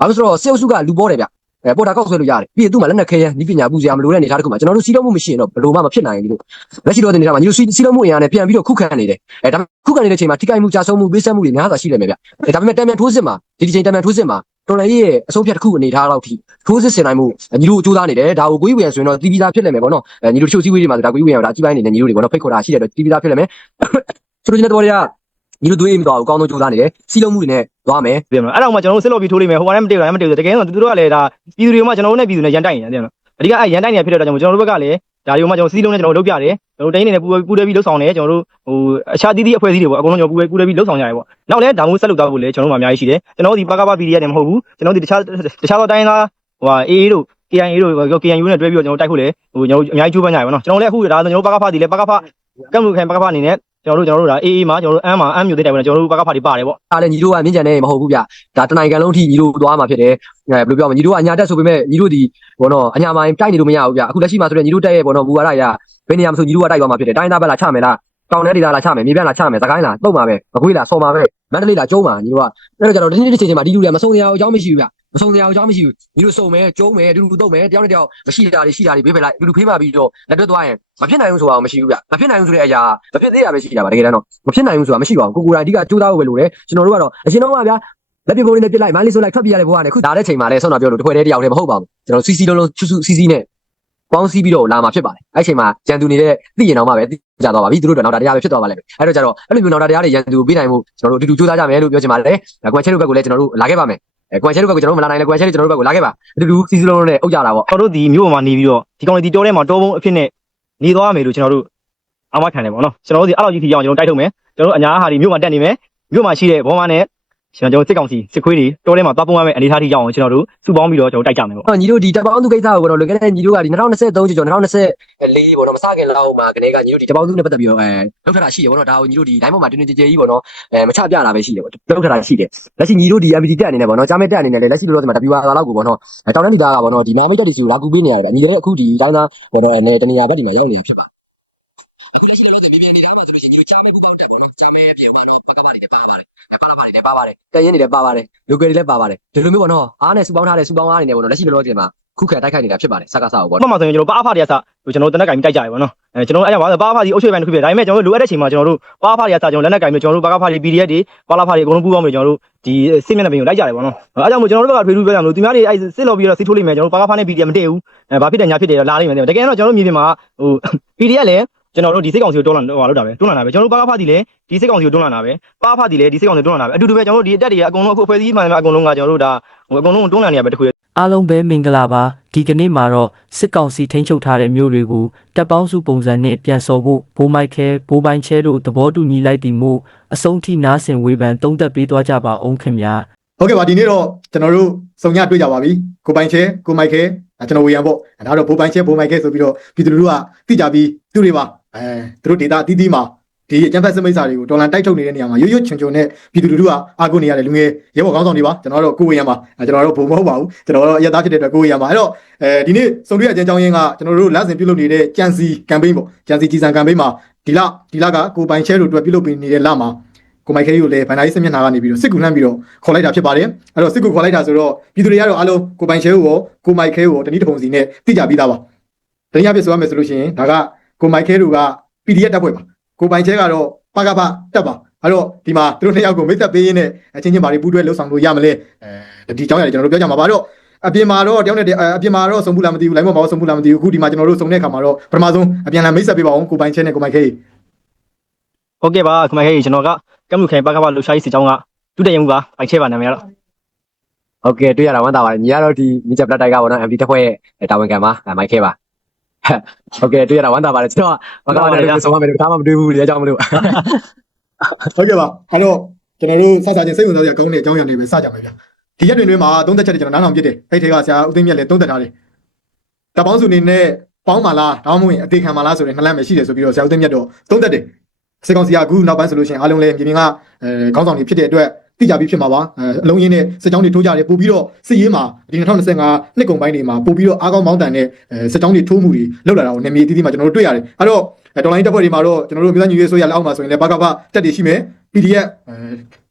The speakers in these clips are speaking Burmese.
ဘာလို့ဆိုတော့စေအုပ်စုကလူပေါ်တယ်ဗျအဲပေါ်တာကောက်ဆွဲလို့ရတယ်ပြီးရင်သူ့မှာလက်နက်ခဲရန်ဒီပညာပူစရာမလိုတဲ့အနေအထားတစ်ခုမှာကျွန်တော်တို့စီးလုံးမှုမရှိရင်တော့ဘယ်လိုမှမဖြစ်နိုင်ဘူးလို့လက်ရှိတော့ဒီနေရာမှာညီတို့စီးလုံးမှုအင်အားနဲ့ပြန်ပြီးတော့ခုခံနေတယ်အဲဒါခုခံနေတဲ့အချိန်မှာထိခိုက်မှုကြာဆုံးမှုပေးဆက်မှုတွေများစွာရှိနေမယ်ဗျအဲဒါပေမဲ့တံမြန်ထိုးစစ်မှာဒီဒီချိန်တံမြန်ထိုးစစ်မှာတော်လည်းရဲ့အဆုံးဖြတ်တစ်ခုအနေထားလောက်ထိထိုးစစ်ဆင်နိုင်မှုညီတို့စူးစမ်းနေတယ်ဒါကိုကိုကြီးဝေရဆိုရင်တော့တီးပြီးသားဖြစ်နေမယ်ပေါ့နော်အဲညီတို့တချို့စီးဝေးတွေမှာဆိုဒါကိုကြီးဝေရဒါအကြီးပိုင်းနေညီတို့တွေပေါ့နော်ဖိတ်ခေါ်တာရှိတဲ့အတွက်တီးပြီးသားဖြစ်နေမယ်ဆိုတော့ဒီနေ့တော့တွေက ညီတို့တွေးအိမ်တော့အကောင်းဆုံးစူးစမ်းနေတယ်စီးလုံးမှုတွေနဲ့သွားမယ်ပြင်မလားအဲ့တော့မှကျွန်တော်တို့စစ်လို့ပြီးထိုးလိမ့်မယ်ဟိုကလည်းမတည့်ဘူးလည်းမတည့်ဘူးတကယ်ဆိုသူတို့ကလည်းဒါပြည်သူတွေကမှကျွန်တော်တို့နဲ့ပြည်သူနဲ့ရန်တိုက်နေတယ်အဓိကအဲ့ရန်တိုက်နေဖြစ်တဲ့အတွက်ကျွန်တော်တို့ဘက်ကလည်းဒါတွေကိုမှကျွန်တော်စီးလုံးနဲ့ကျွန်တော်တို့လုပ်ပြတယ်ကျွန်တော်တို့တိုင်းနေနဲ့ပူပူတဲပြီးလှုပ်ဆောင်တယ်ကျွန်တော်တို့ဟိုအခြားသီးသီးအဖွဲ့အစည်းတွေပေါ့အကုန်လုံးကျွန်တော်ပူပူတဲပြီးလှုပ်ဆောင်ကြရတယ်ပေါ့နောက်လည်းဒါမျိုးဆက်လုပ်သွားဖို့လည်းကျွန်တော်တို့မှအများကြီးရှိတယ်ကျွန်တော်တို့ဒီပကပ PDF တွေမဟုတ်ဘူးကျွန်တော်တို့ဒီတခြားတခြားသောတိုင်းသားဟိုဟာ AA တို့ KIA တို့ KNU နဲ့တွဲပြီးတော့ကျွန်တော်တို့တိုက်ဖို့လည်းဟိုကျွန်တော်တို့အများကြီးကြိုးပမ်းကြရပါတော့ကျွန်တော်လည်းအခုဒါကျွန်တော်တို့ပကဖဒီလည်းပကဖကမ်လူခိုင်ပကဖအနေနဲ့ ကျွန်တော်တို့ကျွန်တော်တို့ဒါ AA မှာကျွန်တော်တို့အမ်းမှာအမ်းမြို့တဲ့တိုင်မှာကျွန်တော်တို့ပကဖတွေပါတယ်ပေါ့အားလည်းညီတို့ကမြင့်ကြံနေမဟုတ်ဘူးဗျဒါတနိုင်ငံလုံးထိညီတို့သွားမှာဖြစ်တယ်အဲဘယ်လိုပြောမလဲညီတို့ကအညာတက်ဆိုပေမဲ့ညီတို့ဒီဘောနော်အညာမိုင်းတိုက်နေလို့မရဘူးဗျအခုလက်ရှိမှာဆိုရင်ညီတို့တက်ရဲ့ဘောနော်ဘူဝါရရဘယ်နေရာမှာဆိုညီတို့ကတိုက်သွားမှာဖြစ်တယ်တိုင်းသားဘက်လာချမယ်လားတောင်ထဲဒေသလာချမယ်မြေပြန့်လာချမယ်သခိုင်းလာတုတ်မှာပဲမကွေးလာဆော်မှာပဲမန္တလေးလာကျုံးမှာညီတို့ကအဲ့တော့ကျတော့ဒီနေ့ဒီချိန်ချိန်မှာဒီလူတွေကမဆုံးတရားအကြောင်းမရှိဘူးဗျ မဆုံးတရားအကြောင်းမရှိဘူးညီတို့စုံမယ်ကျုံးမယ်အတူတူတုတ်မယ်တယောက်နဲ့တယောက်မရှိတာတွေရှိတာတွေဘေးဖယ်လိုက်အတူတူဖေးမှပြီးတော့လက်တွဲသွားရင်မဖြစ်နိုင်ဘူးဆိုတာမရှိဘူးဗျမဖြစ်နိုင်ဘူးဆိုတဲ့အရာမဖြစ်သေးတာပဲရှိတာပါတကယ်တမ်းတော့မဖြစ်နိုင်ဘူးဆိုတာမရှိပါဘူးကိုကိုယ်တိုင်အဓိကကြိုးစားဖို့ပဲလိုတယ်ကျွန်တော်တို့ကတော့အရင်တော့ကဗျာလက်ပြပုံးလေးနဲ့ပြစ်လိုက်မိုင်းလေးဆိုလိုက်ထွက်ပြရတဲ့ဘဝနဲ့ခုဒါတဲ့ချိန်မှာလဲဆုံးတာပြောလို့တစ်ခွဲတည်းတယောက်တည်းမဟုတ်ပါဘူးကျွန်တော်စီစီလုံးလုံးချူချူစီစီနဲ့ပေါင်းစီးပြီးတော့လာမှာဖြစ်ပါတယ်အဲ့ချိန်မှာရန်သူနေတဲ့သိရင်တော့မှပဲသိကြသွားပါပြီသူတို့တော့နောက်တာတရားပဲဖြစ်သွားပါလိမ့်မယ်အဲ့တော့ကျတော့အဲ့လိုမျိုးနောက်တာတရားတွေရန်သူပေးနိုင်မှုကျွန်တော်တို့အတူတူကြိုးစားကြမယ်လို့ပြောချင်ပါတယ်ကွန်ချဲတို့ဘက်ကလည်းကျွန်တော်တို့လာခဲ့ပါမယ် ကွန်ချဲတို့ဘက်ကကျွန်တော်တို့မလာနိုင်လဲကွန်ချဲတို့ကျွန်တော်တို့ဘက်ကလာခဲ့ပါအတူတူစီစီလုံးလုံးနဲ့အုပ်ကြတာပေါ့ကျွန်တော်တို့ဒီမြို့ပေါ်မှာနေပြီးတော့ဒီကောင်လေးဒီတောထဲမှာတောပုံအဖြစ်နဲ့နေသွားမယ်လို့ကျွန်တော်တို့အမခံတယ်ပေါ့နော်ကျွန်တော်တို့ဒီအဲ့လိုကြီးထိအောင်ကျွန်တော်တိုက်ထုတ်မယ်ကျွန်တော်တို့အညာဟာဒီမြို့မှာတက်နေမယ်မြို့မှာရှိတဲ့ဘောမနဲ့ ကျွန်တော်တို့စစ်ကောင်စီစစ်ခွေးတွေတောထဲမှာသွားပုံရမယ်အနေထားထိရောက်အောင်ကျွန်တော်တို့စုပေါင်းပြီးတော့ကျွန်တော်တိုက်ကြမယ်ပေါ့တော့ညီတို့ဒီတပေါင်းသူကိစ္စကိုပေါ့နော်လွန်ခဲ့တဲ့ညီတို့ကဒီ2023ကျော်ကျော်2024ပေါ့နော်မစခင်လောက်မှာကနေကညီတို့ဒီတပေါင်းသူနဲ့ပတ်သက်ပြီးတော့အဲလောက်ထတာရှိတယ်ပေါ့နော်ဒါကိုညီတို့ဒီတိုင်းပေါ်မှာတင်းတင်းကြဲကြဲကြီးပေါ့နော်အဲမချပြတာပဲရှိတယ်ပေါ့လောက်ထတာရှိတယ်လက်ရှိညီတို့ဒီ MPT တက်အနေနဲ့ပေါ့နော်ကြားမဲ့တက်အနေနဲ့လည်းလက်ရှိလောလောဆယ်မှာ WR လောက်ကိုပေါ့နော်အဲတောင်းတန်းဒီသားကပေါ့နော်ဒီမာမိတ်တက်တီစီကိုလာကူပေးနေရတယ်ညီလည်းအခုဒီတိုင်းသားပေါ့နော်အဲတနေရာဘက်ဒီမှာရောက်နေတာဖြစ်ပါ အခုလက်ရှိလောလောဆယ်မြေပြင်အနေထားမှာဆိုလို့ရှိရင်ညီတို့ကြားမဲ့ပူပေါင်းတက်ပေါ့နော်ကြားမဲ့ပြင်မှာတော့ပကပတွေလည်းပါပါတယ်အဲပလာပါတွေလည်းပါပါတယ်တရင်တွေလည်းပါပါတယ်လူကယ်တွေလည်းပါပါတယ်ဒီလိုမျိုးပေါ့နော်အားနဲ့စူပေါင်းထားတဲ့စူပေါင်းအားနေနဲ့ပေါ့နော်လက်ရှိလောလောဆယ်မှာခုခံတိုက်ခိုက်နေတာဖြစ်ပါတယ်စကားစားကိုပေါ့မှတ်မှာဆိုရင်ကျွန်တော်ပါအဖတွေကစကျွန်တော်တနက်ကင်ပြီးတိုက်ကြရပါတော့အဲကျွန်တော်အဲ့ဒါပါအဖဒီအုပ်ချုပ်ပိုင်းတစ်ခုပြဒါပေမဲ့ကျွန်တော်တို့လိုအပ်တဲ့ချိန်မှာကျွန်တော်တို့ပါအဖတွေကစကျွန်တော်လက်နက်ကင်ပြီးကျွန်တော်တို့ပါကဖတွေ PDF တွေပါလာဖတွေအကုန်လုံးပူးပေါင်းပြီးကျွန်တော်တို့ဒီစစ်မျက်နှာပြင်ကိုလိုက်ကြတယ်ပေါ့နော်အဲကြောင့်မို့ကျွန်တော်တို့ဘက်ကထွေထူးပြောကြမလို့သူများတွေအဲ့စစ်လော်ပြီးတော့စစ်ထိုးလိမ့်မယ်ကျွန်တော်တို့ပါကဖနဲ့ PDF မတည့်ဘူးအဲဘာဖြစ်တယ်ညာဖြစ်တယ်လာလိမ့်မယ်တကယ်တော့ကျွန်တော်တို့မြေပြင်မှာဟို PDF လည်း ကျွန်တော်တို့ဒီစစ်ကောင်စီကိုတွန်းလာဟိုလောက်တာပဲတွန်းလာတာပဲကျွန်တော်တို့ပါကဖတီလည်းဒီစစ်ကောင်စီကိုတွန်းလာတာပဲပါဖတီလည်းဒီစစ်ကောင်စီကိုတွန်းလာတာပဲအတူတူပဲကျွန်တော်တို့ဒီအတက်တွေကအကုန်လုံးအခုအဖွဲ့အစည်းမှန်မှအကုန်လုံးကကျွန်တော်တို့ဒါဟိုအကုန်လုံးတွန်းလာနေရပဲတခုအားလုံးပဲမင်္ဂလာပါဒီကနေ့မှာတော့စစ်ကောင်စီထိန်းချုပ်ထားတဲ့မြို့တွေကိုတပ်ပေါင်းစုပုံစံနဲ့ပြန်စော်ဖို့ဘိုးမိုက်ခဲဘိုးပိုင်းချဲတို့သဘောတူညီလိုက်သည်မို့အဆုံးထိနားဆင်ဝေဖန်တုံးသက်ပေးသွားကြပါအောင်ခင်ဗျာဟုတ်ကဲ့ပါဒီနေ့တော့ကျွန်တော်တို့စုံညတွေ့ကြပါပြီကိုပိုင်ချဲကိုမိုက်ခဲအဲကျွန်တော်ဝေယံပေါ့အဲဒါတော့ဘိုးပိုင်ချဲဘိုးမိုက်ခဲဆိုပြီးတော့ပြည်သူလူထုကသိကြပြီးသူတွေပါ အဲသူတို့ဒေတာအသီးသီးမှာဒီအကျန်းဖက်စမိတ်စာတွေကိုဒေါ်လာတိုက်ထုတ်နေတဲ့နေရာမှာရွရွချွန်ချွန်နဲ့ပြည်သူလူထုကအာကိုနေရတဲ့လူငယ်ရဲဘော်ကောင်းဆောင်တွေပါကျွန်တော်တို့ကိုဝေယံပါအဲကျွန်တော်တို့ဘုံမဟုတ်ပါဘူးကျွန်တော်တို့အရသားဖြစ်တဲ့အတွက်ကိုဝေယံပါအဲ့တော့အဲဒီနေ့စုံတွေ့အကျဉ်းကြောင်းရင်းကကျွန်တော်တို့လက်စဉ်ပြုလုပ်နေတဲ့ကြံစီကမ်ပိန်းပေါ့ကြံစီကြီးစံကမ်ပိန်းမှာဒီလဒီလကကိုပိုင်ချဲတို့အတွက်ပြုလုပ်ပေးနေတဲ့လမှာကိုမိုက်ခဲကိုလည်းဗန်နာရေးစမျက်နှာကနေပြီးတော့စစ်ကူလှမ်းပြီးတော့ခေါ်လိုက်တာဖြစ်ပါတယ်အဲ့တော့စစ်ကူခေါ်လိုက်တာဆိုတော့ပြည်သူတွေကတော့အားလုံးကိုပိုင်ချဲကိုရောကိုမိုက်ခဲကိုရောတနည်းတစ်ပုံစီနဲ့သိကြပြီးသားပါတနည်းအားဖြင့်ဆိုရမယ်ဆိုလို့ရှိရင်ဒါက ကိုမိုက်ခဲတို့က PDF တပ်ဖွဲ့ပါကိုပိုင်ချဲကတော့ပကပတပ်ပါအဲ့တော့ဒီမှာသူတို့နှစ်ယောက်ကိုမိတ်ဆက်ပေးရင်းနဲ့အချင်းချင်းဘာတွေပူးတွဲလှုပ်ဆောင်လို့ရမလဲအဲဒီကြောင်းရတယ်ကျွန်တော်တို့ပြောကြမှာပါတော့အပြင်မှာတော့တယောက်နဲ့အပြင်မှာတော့စုံဘူးလားမသိဘူးလိုင်းပေါ်မှာတော့စုံဘူးလားမသိဘူးအခုဒီမှာကျွန်တော်တို့စုံတဲ့အခါမှာတော့ပထမဆုံးအပြန်လည်မိတ်ဆက်ပေးပါအောင်ကိုပိုင်ချဲနဲ့ကိုမိုက်ခဲကြီးဟုတ်ကဲ့ပါခမဟေးကျွန်တော်ကကမ်လူခိုင်ပါကပါလှူရှားရေးစစ်ကြောင်းကဒုတိယမှုပါပိုင်ချဲပါနာမည်ကတော့ဟုတ်ကဲ့တွေ့ရတာဝမ်းသာပါတယ်ညီကတော့ဒီမိချက်ပလက်တိုက်ကပေါ့နော် MD တစ်ဖွဲ့ရဲ့တာဝန်ခံပါမိုက်ခဲပါ ဟုတ်ကဲ့တွေ့ရတာဝမ်းသာပါတယ်ကျွန်တော်ဘာကမှလည်းဆုံးမမယ်လို့ဒါမှမတွေ့ဘူးလေအကြောင်းမလို့ဟုတ်ကဲ့ပါအဲ့တော့ကျွန်တော်တို့စစချင်းစိတ်ဝင်စားစရာကောင်းတဲ့အကြောင်းအရာတွေပဲစကြမယ်ဗျဒီရက်တွင်တွင်မှာသုံးသက်ချက်တွေကျွန်တော်နားထောင်ပြစ်တယ်အဲ့ထဲကဆရာဦးသိန်းမြတ်လည်းသုံးသက်ထားတယ်တပေါင်းစုအနေနဲ့ပေါင်းပါလားဒါမှမဟုတ်ရင်အသေးခံပါလားဆိုတဲ့နှလန့်ပဲရှိတယ်ဆိုပြီးတော့ဆရာဦးသိန်းမြတ်တော့သုံးသက်တယ်စေကောင်စီကအခုနောက်ပိုင်းဆိုလို့ရှိရင်အားလုံးလည်းမြေပြင်ကအဲခေါင်းဆောင်တွေဖြစ်တဲ့အတွက် သိကြပြီးဖြစ်မှာပါအဲအလုံးရင်းနဲ့စစ်ကြောင်းတွေထိုးကြတယ်ပို့ပြီးတော့စစ်ရေးမှာဒီ2025နှစ်ကုန်ပိုင်းတွေမှာပို့ပြီးတော့အားကောင်းမောင်းတန်တဲ့အဲစစ်ကြောင်းတွေထိုးမှုတွေလောက်လာတာကိုနေမြေတီးတီးမှာကျွန်တော်တို့တွေ့ရတယ်အဲ့တော့ဒေါ်လာရင်းတပ်ဖွဲ့တွေမှာတော့ကျွန်တော်တို့ပြည်သားညီရေးဆိုရလက်အောက်မှာဆိုရင်လည်းဘာကဘာတက်တွေရှိမယ် PDF အဲ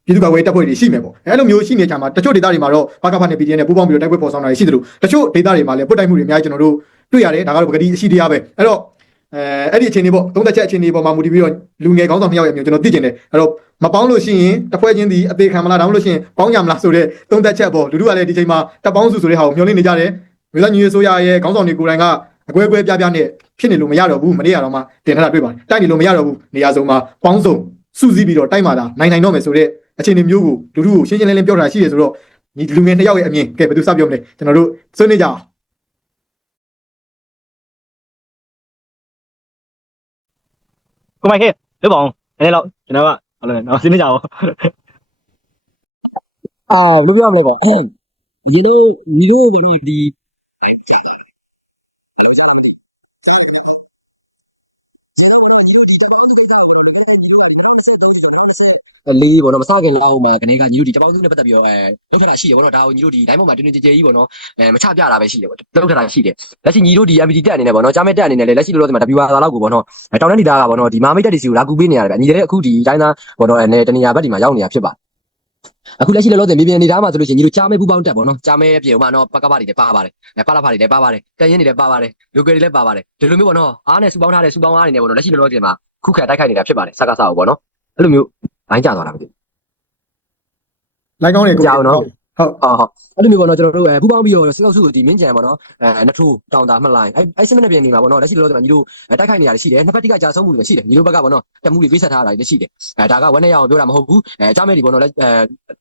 ပြည်သူ့ကာကွယ်ရေးတပ်ဖွဲ့တွေရှိမယ်ပေါ့အဲလိုမျိုးရှိနေကြမှာတချို့ဒေသတွေမှာတော့ဘကဖနဲ့ PDF နဲ့ပူးပေါင်းပြီးတော့တိုက်ပွဲပေါ်ဆောင်တာတွေရှိသလိုတချို့ဒေသတွေမှာလည်းပုတ်တိုက်မှုတွေအများကြီးကျွန်တော်တို့တွေ့ရတယ်ဒါကတော့ပကတိအရှိတရားပဲအဲ့တော့ အဲအဲ့ဒီအခြေအနေပေါ့သုံးသက်ချက်အခြေအနေပေါ်မှာမူတည်ပြီးတော့လူငယ်ခေါင်းဆောင်နှစ်ယောက်ရဲ့အမျိုးကျွန်တော်သိကျင်တယ်အဲ့တော့မပေါင်းလို့ရှိရင်တစ်ဖွဲ့ချင်းဒီအသေးခံမလားဒါမှမဟုတ်လို့ရှိရင်ပေါင်းကြမလားဆိုတဲ့သုံးသက်ချက်ပေါ့လူတို့ကလည်းဒီချိန်မှာတပ်ပေါင်းစုဆိုတဲ့ဟာကိုမျှော်လင့်နေကြတယ်မျိုးသားညီရေးဆိုရရဲ့ခေါင်းဆောင်တွေကိုယ်တိုင်ကအကွဲကွဲပြားပြားနဲ့ဖြစ်နေလို့မရတော့ဘူးမနေ့ကတော့မှတင်ထားတာတွေ့ပါတယ်တိုက်နေလို့မရတော့ဘူးနေရာစုံမှာပေါင်းစုံစုစည်းပြီးတော့တိုက်မှသာနိုင်နိုင်တော့မယ်ဆိုတဲ့အခြေအနေမျိုးကိုလူတို့ကိုရှင်းရှင်းလင်းလင်းပြောတာရှိတယ်ဆိုတော့ဒီလူငယ်နှစ်ယောက်ရဲ့အမြင်ကဲဘယ်သူစပြောမလဲကျွန်တော်တို့ဆွေးနွေးကြအောင် ကိုမိုက်ခဲလွတ်ပါအောင်နည်းနည်းတော့ကျွန်တော်ကဟုတ်လဲနော်စဉ်းနေကြအောင်အာဘယ်လိုပြောမလဲပေါ့ဒီလိုညီတို့ကဒီ လေးပေါ့နော်မစခင်လောက်မှာကနေကညီတို့ဒီတပေါင်းစုနဲ့ပတ်သက်ပြီးတော့အဲလောက်ထတာရှိတယ်ပေါ့နော်ဒါကိုညီတို့ဒီတိုင်းပေါ်မှာတင်းတင်းကြဲကြဲကြီးပေါ့နော်အဲမချပြတာပဲရှိတယ်ပေါ့လောက်ထတာရှိတယ်လက်ရှိညီတို့ဒီ MPD တက်အနေနဲ့ပေါ့နော်ကြားမဲ့တက်အနေနဲ့လည်းလက်ရှိလောလောဆယ်မှာ WR လောက်ကိုပေါ့နော်အဲတောင်တန်းဒီသားကပေါ့နော်ဒီမာမိတ်တက်ဒီစီကိုလာကူပေးနေရတယ်ဗျညီတဲ့အခုဒီတိုင်းသားပေါ့နော်အဲတနေရာဘက်ဒီမှာရောက်နေတာဖြစ်ပါတယ်အခုလက်ရှိလောလောဆယ်မြေပြင်နေတာမှာဆိုလို့ရှိရင်ညီတို့ကြားမဲ့ပူပေါင်းတက်ပေါ့နော်ကြားမဲ့ပြေဥမာနော်ပကပတွေလည်းပါပါတယ်အဲပါလာဖာတွေလည်းပါပါတယ်တန်ရင်တွေလည်းပါပါတယ်လူကွယ်တွေလည်းပါပါတယ်ဒီလိုမျိုးပေါ့နော်အားနဲ့စူပေါင်းထားတဲ့စူပေါင်းအားတွေနဲ့ပေါ့နော်လက်ရှိလောလောဆယ်မှာခုခံတိုက်ခိုက်နေတာဖြစ်ပါတယ်စကားစားကိုပေါ့နော်အဲ့လိုမျိုး ဘိုင်းကြသွားတာမသိဘူးလိုက်ကောင်းတယ်ကိုကြောက်နော်ဟုတ်ဟုတ်ဟုတ်အဲ့လိုမျိုးပေါ့နော်ကျွန်တော်တို့အဲပူပေါင်းပြီးတော့စစ်ကောက်စုကိုဒီမင်းကြံပေါ့နော်အဲနှစ်ထိုးတောင်တာမှတ်လိုက်အဲ့အဲ့စမနဲ့ပြင်နေမှာပေါ့နော်လက်ရှိလောလောဆယ်မှာညီတို့အဲတိုက်ခိုက်နေရတယ်ရှိတယ်နှစ်ဖက်တိကကြာဆုံးမှုတွေရှိတယ်ညီတို့ဘက်ကပေါ့နော်တက်မှုတွေပေးဆက်ထားတာတွေရှိတယ်အဲဒါကဝက်နဲ့ရအောင်ပြောတာမဟုတ်ဘူးအဲကြားမဲတွေပေါ့နော်လက်အဲ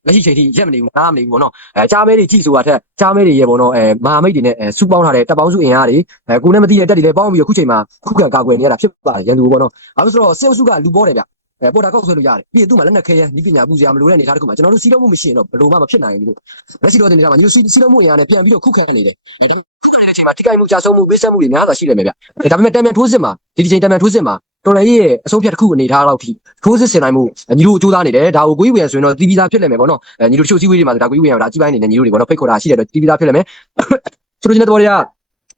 လက်ရှိချိန်ထိရက်မနေဘူးနားမနေဘူးပေါ့နော်အဲကြားမဲတွေကြည့်ဆိုတာထက်ကြားမဲတွေရဲ့ပေါ့နော်အဲမဟာမိတ်တွေနဲ့အဲစုပေါင်းထားတဲ့တပ်ပေါင်းစုအင်အားတွေအဲကိုယ်နဲ့မသိတဲ့တက်တွေလည်းပေါင်းပြီးတော့ခုချိန်မှာခုခံကာကွယ်နေရတာဖြစ်ပါတယ်ရန်သူပေါ့နော်အဲ့လိုဆိုတော့စစ်အုပ်စုကလူပေါ်တယ်ဗျ အဲပေါ်တာကောက်ဆွဲလို့ရတယ်ပြီးရင်သူ့မှာလက်နက်ခဲရန်ဤပညာပူစရာမလိုတဲ့အနေအထားတစ်ခုမှာကျွန်တော်တို့စီးတော့မှုမရှိရင်တော့ဘယ်လိုမှမဖြစ်နိုင်ဘူးလို့လက်ရှိတော့ဒီနေရာမှာညီတို့စီးစီးတော့မှုအင်အားနဲ့ပြန်ပြီးတော့ခုခံနေတယ်ဒီတော့ဒီချိန်မှာတိကျမှုကြာဆုံးမှုပေးဆက်မှုတွေများစွာရှိနေမယ်ဗျအဲဒါပေမဲ့တံမြန်ထိုးစစ်မှာဒီဒီချိန်တံမြန်ထိုးစစ်မှာတော်လည်းရဲ့အဆုံးဖြတ်တစ်ခုအနေထားတော့ထိထိုးစစ်ဆင်နိုင်မှုညီတို့စူးစမ်းနေတယ်ဒါကိုကိုကြီးဝေရဆိုရင်တော့တီးပြီးသားဖြစ်လိမ့်မယ်ပေါ့နော်အဲညီတို့ချို့စည်းဝေးတွေမှာဒါကိုကြီးဝေရဒါကြီးပိုင်းနေတယ်ညီတို့တွေပေါ့နော်ဖိတ်ခေါ်တာရှိတယ်တော့တီးပြီးသားဖြစ်လိမ့်မယ်သူတို့ချင်းတဲ့တော်တွေက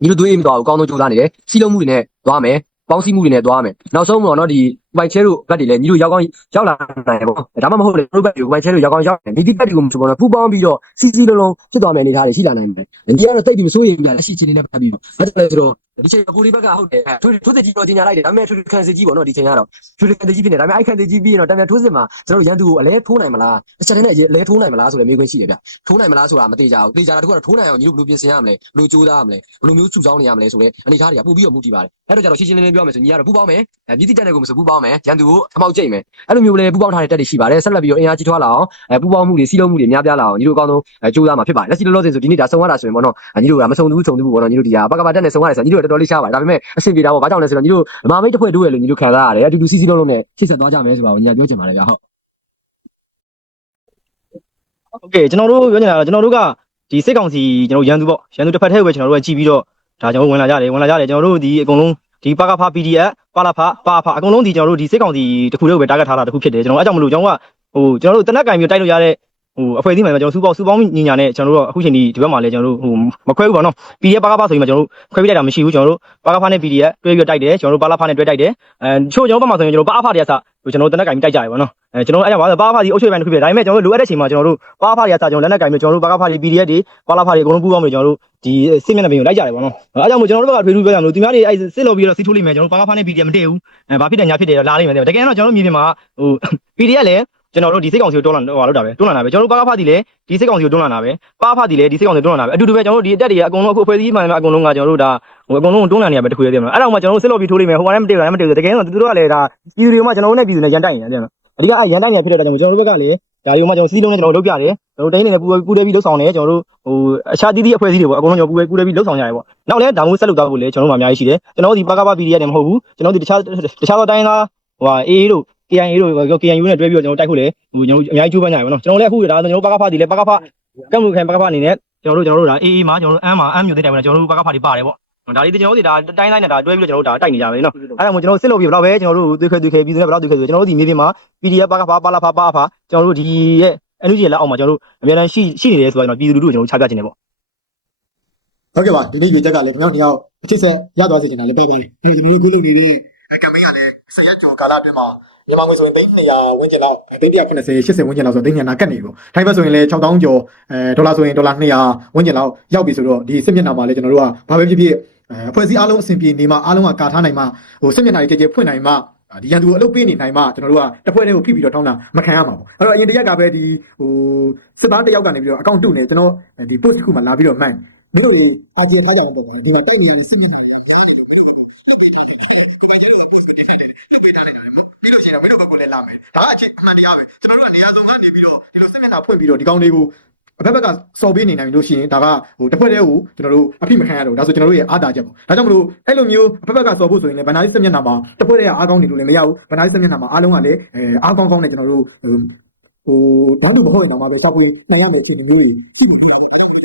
ညီတို့သွေးအိမ်မတော်ဘူးအကောင်းဆုံးစူးစမ်းနေတယ်စီးလုံးမှုတွေနဲ့သွားမယ် ပေါင်းစည်းမှုတွေနဲ့သွားမယ်နောက်ဆုံးတော့နော်ဒီပိုင်ချဲတို့ဘက်တွေလည်းညီတို့ရောက်ကောင်းရောက်လာနိုင်ပေါ့ဒါမှမဟုတ်လေတို့ဘက်တွေကိုပိုင်ချဲတို့ရောက်ကောင်းရောက်တယ်မိတိဘက်တွေကိုဆိုတော့ပူပေါင်းပြီးတော့စီစီလုံးလုံးဖြစ်သွားမယ်အနေထားတွေရှိလာနိုင်တယ်ဒီကတော့တိတ်ပြီးမစိုးရင်ပြလက်ရှိချင်းနေနဲ့ပတ်ပြီးတော့ဘာကြောင့်လဲဆိုတော့ ဒီချိန်ကိုဒီဘက်ကဟုတ်တယ်ထိုးထိုးစစ်ကြီးတော့တင်ညာလိုက်တယ်ဒါပေမဲ့ထိုးခံစစ်ကြီးပေါ့နော်ဒီချိန်ကတော့ထိုးခံစစ်ကြီးဖြစ်နေဒါပေမဲ့အဲ့ခံစစ်ကြီးပြီးရင်တော့တံပြန်ထိုးစစ်မှာကျွန်တော်ရန်သူကိုအလဲထိုးနိုင်မလားအချက်နဲ့အလဲထိုးနိုင်မလားဆိုလည်းမေးခွန်းရှိတယ်ဗျထိုးနိုင်မလားဆိုတာမသိကြဘူးသိကြတာတခုကတော့ထိုးနိုင်အောင်ညီတို့ဘယ်လိုပြင်ဆင်ရမလဲဘယ်လိုကြိုးစားရမလဲဘယ်လိုမျိုးစုဆောင်းနေရမလဲဆိုတဲ့အနေထားတွေကပို့ပြီးတော့မူတည်ပါတယ်အဲ့တော့ကျတော့ရှင်းရှင်းလင်းလင်းပြောမယ်ဆိုညီကတော့ပူပေါင်းမယ်မြစ်တိတက်တဲ့ကိုမဆိုပူပေါင်းမယ်ရန်သူကိုအမောက်ကျိတ်မယ်အဲ့လိုမျိုးလည်းပူပေါင်းထားတဲ့တက်တွေရှိပါတယ်ဆက်လက်ပြီးတော့အင်အားကြီးထွားလာအောင်အဲပူပေါင်းမှုတွေစီးလုံးမှုတွေများပြားလာအောင်ညီတို့အကောင်းဆုံးကြိုးစားမှာဖြစ်ပါတယ်လက်ရှိလောလောဆယ်ဆိုဒီနေ့ဒါစုံရတာဆိုရင်ပေါ့နော်ညီတို့ကမစုံဘူးစုံဘူးပေါ့နော်ညီတို့ဒီဟာပကပတက်နဲ့စုံရတယ်ဆိုညီတို့တော်တော်လေးရှားပါတယ်ဒါပေမဲ့အဆင်ပြေတာပေါ့ဘာကြောင့်လဲဆိုတော့ညီတို့မမိတ်တစ်ဖွဲ့တို့ရလို့ညီတို့ခံစားရတယ်အတူတူစီးစီးလုံးလုံးနဲ့ရှေ့ဆက်သွားကြမယ်ဆိုတာကိုညီကပြောချင်ပါတယ်ဗျာဟုတ် โอเคကျွန်တော်တို့ပြောချင်တာကကျွန်တော်တို့ကဒီစစ်ကောင်စီကျွန်တော်ရန်သူပေါ့ရန်သူတစ်ဖက်ထဲကိုပဲကျွန်တော်တို့ကကြည့်ပြီးတော့ဒါကျွန်တော်တို့ဝင်လာကြတယ်ဝင်လာကြတယ်ကျွန်တော်တို့ဒီအကုန်လုံးဒီပကဖ PDF ပါလာဖပါဖအကုန်လုံးဒီကျွန်တော်တို့ဒီစစ်ကောင်စီတစ်ခုတည်းကိုပဲ target ထားတာတစ်ခုဖြစ်တယ်ကျွန်တော်အဲကြောင့်မလို့ကျွန်တော်ကဟိုကျွန်တော်တို့တနက်ကင်ပြီးတိုက်လို့ရတဲ့ ဟိုအဖွဲ့အစည်းမှာကျွန်တော်စူပေါင်းစူပေါင်းညီညာနဲ့ကျွန်တော်တို့အခုချိန်ဒီဒီဘက်မှာလည်းကျွန်တော်တို့ဟိုမခွဲဘူးပေါ့နော် PDF ပကဖဆိုရင်မှကျွန်တော်တို့ခွဲပြလိုက်တာမရှိဘူးကျွန်တော်တို့ပကဖနဲ့ PDF တွဲပြီးတိုက်တယ်ကျွန်တော်တို့ပါလာဖနဲ့တွဲတိုက်တယ်အဲချို့ကျွန်တော်ဘက်မှာဆိုရင်ကျွန်တော်တို့ပါဖတွေကစကျွန်တော်တို့တနက်ကင်ပြီးတိုက်ကြရပါတော့အဲကျွန်တော်တို့အဲကြောင့်ပါပါဖဒီအုပ်ချုပ်ပိုင်းတစ်ခုဖြစ်ဒါပေမဲ့ကျွန်တော်တို့လိုအပ်တဲ့အချိန်မှာကျွန်တော်တို့ပါဖတွေကစကျွန်တော်လက်နက်ကင်ပြီးကျွန်တော်တို့ပါကဖတွေ PDF တွေပါလာဖတွေအကုန်လုံးပူးပေါင်းပြီးကျွန်တော်တို့ဒီစစ်မျက်နှာပြင်ကိုလိုက်ကြတယ်ပေါ့နော်အဲကြောင့်မို့ကျွန်တော်တို့ဘက်ကထွေးထူးပြောကြမလို့သူများတွေအဲစစ်လို့ပြီးတော့စီထိုးလိမ့်မယ်ကျွန်တော်တို့ပါကဖနဲ့ PDF မတည့်ဘူးအဲဘာဖြစ်တယ်ညာဖြစ်တယ်တော့လာလိမ့်မယ်တကယ်တော့ကျွန်တော်တို့မြေပြင်မှာဟို PDF လည်း ကျွန်တော်တို့ဒီစစ်ကောင်စီကိုတွန်းလာဟိုလောက်တာပဲတွန်းလာတာပဲကျွန်တော်တို့ပါကဖတီလည်းဒီစစ်ကောင်စီကိုတွန်းလာတာပဲပါဖတီလည်းဒီစစ်ကောင်စီကိုတွန်းလာတာပဲအတူတူပဲကျွန်တော်တို့ဒီအတက်တွေအကုန်လုံးအခုအဖွဲ့အစည်းမှန်မှအကုန်လုံးကကျွန်တော်တို့ဒါဟိုအကုန်လုံးတွန်းလာနေရပဲတခုရသေးတယ်မလားအဲ့တော့မှကျွန်တော်တို့စစ်လို့ပြီးထိုးလိမ့်မယ်ဟိုကလည်းမတည့်ဘူးလည်းမတည့်ဘူးတကယ်တော့သူတို့ကလည်းဒါပြည်သူတွေကမှကျွန်တော်တို့နဲ့ပြည်သူနဲ့ရန်တိုက်နေတယ်တဲ့အဓိကအဲရန်တိုက်နေဖြစ်တဲ့အတွက်ကျွန်တော်တို့ဘက်ကလည်းဒါဒီမှာကျွန်တော်စီးလုံးနဲ့ကျွန်တော်လုပ်ပြတယ်ကျွန်တော်တိုင်းနေနဲ့ပူပူတဲပြီးလှုပ်ဆောင်တယ်ကျွန်တော်တို့ဟိုအခြားတီးတီးအဖွဲ့အစည်းတွေပေါ့အကုန်လုံးကျွန်တော်ပူပူတဲပြီးလှုပ်ဆောင်ကြရတယ်ပေါ့နောက်လည်းဒါမျိုးဆက်လုပ်သွားဖို့လည်းကျွန်တော်တို့မှာအများကြီးရှိတယ်ကျွန်တော်တို့ဒီပကပ PDF နဲ့မဟုတ်ဘူးကျွန်တော်တို့ဒီတခြားတခြားသောတိုင်းသားဟိုဟာ AA တို့ KIA တို့ KNU နဲ့တွဲပြီးတော့ကျွန်တော်တိုက်ဖို့လေဟိုကျွန်တော်အများကြီးကြိုးပမ်းကြရပါတော့ကျွန်တော်လည်းအခုဒါကျွန်တော်ပကဖတီလည်းပကဖကမ်မှုခံပကဖအနေနဲ့ကျွန်တော်တို့ကျွန်တော်တို့ဒါ AA မှာကျွန်တော်တို့အမ်းမှာအမ်းမြို့သိတိုင်မှာကျွန်တော်တို့ပကဖတီပါတယ်ပေါ့ဒါလေးကျွန်တော်တို့ဒါတိုင်းတိုင်းနဲ့ဒါတွဲပြီးတော့ကျွန်တော်တို့ဒါတိုက်နေကြပဲနော်အဲ့ဒါမှကျွန်တော်စစ်လို့ပြဘလောက်ပဲကျွန်တော်တို့သွေးခဲသွေးခဲပြီးသူလည်းဘလောက်သွေးခဲဆိုကျွန်တော်တို့ဒီမြေပြင်မှာ PDF ပကဖပါလာဖပါဖကျွန်တော်တို့ဒီရဲ့ NUG ရဲ့လက်အောက်မှာကျွန်တော်တို့အများတန်းရှိရှိနေတယ်ဆိုတော့ကျွန်တော်ပြည်သူလူထုကိုကျွန်တော်ချပြခြင်းနေပေါ့ဟုတ်ကဲ့ပါဒီနေ့ဒီချက်ကလည်းကျွန်တော်တို့ရောက်အချစ်ဆက်ရသွားစေချင်တာလည်းပဲပဲဒီဒီမျိုးကိုလုပ်နေတဲ့ကမ်ပိန်းကလည်းဆယ်ရက်ကျော်ကာလအတွင်းမှာ မြန်မာငွေဆိုရင်300ဝန်းကျင်လောက်390 80ဝန်းကျင်လောက်ဆို300နာကတ်နေပြီပေါ့ထိုင်းဘက်ဆိုရင်လည်း6000ကျော်အဲဒေါ်လာဆိုရင်ဒေါ်လာ200ဝန်းကျင်လောက်ရောက်ပြီဆိုတော့ဒီစစ်မျက်နှာမှာလည်းကျွန်တော်တို့ကဘာပဲဖြစ်ဖြစ်အဲအဖွဲ့အစည်းအားလုံးအဆင်ပြေနေမှအားလုံးကကာထားနိုင်မှဟိုစစ်မျက်နှာတွေတကယ်ဖွင့်နိုင်မှဒီရန်သူကိုအလုပ်ပေးနေနိုင်မှကျွန်တော်တို့ကတစ်ဖွဲ့တည်းကိုဖိပြီးတော့ထောင်းတာမခံရမှာပေါ့အဲ့တော့အရင်တရက်ကပဲဒီဟိုစစ်သားတစ်ယောက်ကနေပြီးတော့အကောင့်တုနေကျွန်တော်ဒီ post တစ်ခုမှာလာပြီးတော့မှန်တို့အာဂျီထားကြတယ်ပေါ့ဒီမှာတိုက်နေရတဲ့စစ်မျက်နှာ ပြီးလို့ရှိရင်မင်းတို့ဘက်ကလည်းလာမယ်ဒါကအချင်းအမှန်တရားပဲကျွန်တော်တို့ကနေရာစုံကနေပြီးတော့ဒီလိုစစ်မျက်နှာဖွင့်ပြီးတော့ဒီကောင်တွေကိုအဘက်ဘက်ကစော်ပေးနေနိုင်လို့ရှိရင်ဒါကဟိုတစ်ဖွဲ့တည်းကိုကျွန်တော်တို့အဖိမခံရတော့ဒါဆိုကျွန်တော်တို့ရဲ့အားတာချက်ပေါ့ဒါကြောင့်မလို့အဲ့လိုမျိုးအဘက်ဘက်ကစော်ဖို့ဆိုရင်လည်းဗန္ဒာရီစစ်မျက်နှာမှာတစ်ဖွဲ့တည်းကအားကောင်းနေလို့လည်းမရဘူးဗန္ဒာရီစစ်မျက်နှာမှာအားလုံးကလည်းအဲအားကောင်းကောင်းနဲ့ကျွန်တော်တို့ဟိုဘာလို့မဟုတ်ရင်တော့မှာပဲစောက်ပွင့်နိုင်ရမယ်အချိန်မျိုးရှိနေတာပေါ့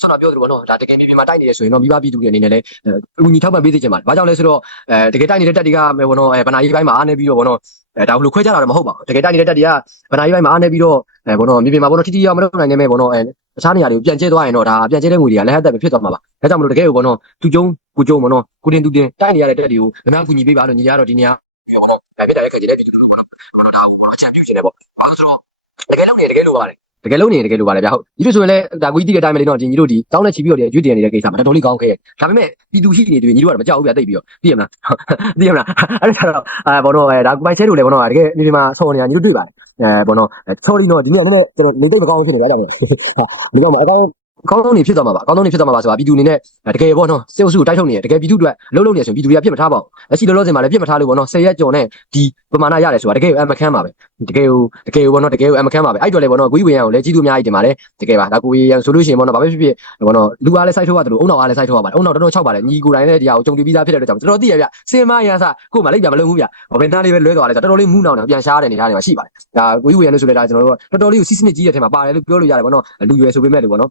ဆောနာပြောသလိုပေါ့နော်ဒါတကယ်မြေပြင်မှာတိုက်နေရဆိုရင်တော့မိဘပြည်သူတွေအနေနဲ့လည်းအကူညီထောက်ပံ့ပေးစေချင်ပါတယ်။ဘာကြောင့်လဲဆိုတော့အဲတကယ်တိုက်နေတဲ့တက်တွေကမယ်ပေါ့နော်အဲဗနာကြီးပိုင်းမှာအားနေပြီးတော့ပေါ့နော်အဲဒါဘလို့ခွဲကြတာတော့မဟုတ်ပါဘူး။တကယ်တိုက်နေတဲ့တက်တွေကဗနာကြီးပိုင်းမှာအားနေပြီးတော့အဲပေါ့နော်မြေပြင်မှာပေါ့နော်တိတိကျကျမလုပ်နိုင်နေမဲ့ပေါ့နော်အဲတခြားနေရာတွေကိုပြန်ကျဲသွားရင်တော့ဒါပြန်ကျဲတဲ့ငွေတွေကလည်းဟတ်တက်ပဲဖြစ်သွားမှာပါ။ဒါကြောင့်မလို့တကယ်ကိုပေါ့နော်သူကျုံကိုကျုံပေါ့နော်ကိုတင်သူတင်တိုက်နေရတဲ့တက်တွေကိုအများကူညီပေးပါလို့ညီရတော့ဒီနေရာပေါ့နော်အဲပြတဲ့အခက်ကြီးတဲ့ပြည်သူတွေပေါ့နော်ပေါ့နော်ဒါကိုပေါ့နော်ချန်ပြူချင်တယ်ပေါ့။ဘာလို့ဆိုတော့တကယ်လုံးနေတကယ်လိုပါတယ်။ တကယ်လုံးနေတကယ်လိုပါတယ်ဗျာဟုတ်ဒီလိုဆိုရင်လည်းဒါကိုကြီးတိတဲ့အတိုင်းပဲလေနော်ဒီညီတို့ဒီတောင်းနဲ့ချီပြီးတော့ရွေ့တင်နေတဲ့ကိစ္စမှာတော်တော်လေးကောင်းခဲ့ဒါပေမဲ့ပြည်သူရှိနေတယ်ညီတို့ကတော့မကြောက်ဘူးဗျာတိတ်ပြီးတော့သိရမလားသိရမလားအဲ့ဒါတော့အဲဘောတော့အဲဒါကိုပိုင်ချဲတို့လည်းဘောတော့တကယ်ဒီမှာဆော်နေတာညီတို့တွေ့ပါတယ်အဲဘောတော့ sorry နော်ဒီနေ့ကလည်းကျွန်တော်နေတော့မကောင်းဖြစ်နေဗျာဒါပဲဒီကောင်မှာအကောင်း ကောင်းဆုံးနေဖြစ်သွားမှာပါကောင်းဆုံးနေဖြစ်သွားမှာပါဆိုတာပြည်သူအနေနဲ့တကယ်ပေါ့နော်စေအုပ်စုတိုက်ထုတ်နေတယ်တကယ်ပြည်သူအတွက်လုံးလုံးနေဆိုပြည်သူတွေကပြစ်မထားပါဘူးလက်ရှိလောလောဆယ်မှာလည်းပြစ်မထားလို့ပေါ့နော်10ရက်ကျော်နဲ့ဒီပမာဏရတယ်ဆိုတာတကယ်အမခမ်းပါပဲတကယ်ကိုတကယ်ကိုပေါ့နော်တကယ်ကိုအမခမ်းပါပဲအဲ့တော့လေပေါ့နော်ကိုကြီးဝေရန်ကိုလည်းကြီးသူအများကြီးတင်ပါတယ်တကယ်ပါဒါကိုကြီးရန်ဆိုလို့ရှိရင်ပေါ့နော်ဘာပဲဖြစ်ဖြစ်ပေါ့နော်လူအားလည်းစိုက်ထုတ်ရတယ်လို့အုံနောက်အားလည်းစိုက်ထုတ်ရပါတယ်အုံနောက်တော်တော်၆ပါတယ်ညီကိုယ်တိုင်လည်းဒီဟာကိုကြုံတွေ့ပြီးသားဖြစ်တဲ့အတွက်ကြောင့်တော်တော်သိရဗျစင်မရန်စကို့မှာလိုက်ပြမလုံးဘူးဗျဘယ်တန်းလေးပဲလွဲသွားလဲဆိုတော့တော်တော်လေးမူးနောင်နေပြန်ရှားတဲ့နေသားတွေမှာရှိပါတယ်ဒါကိုကြီးဝေရန်လို့ဆိုလဲဒါကျွန်တော်တို့တော်တော်လေးကိုစီးစနစ်ကြီးတဲ့ထဲမှာပါတယ်လို့ပြောလို့ရတယ်ပေါ့နော်လူရွယ်ဆိုပေမဲ့လို့ပေါ့နော်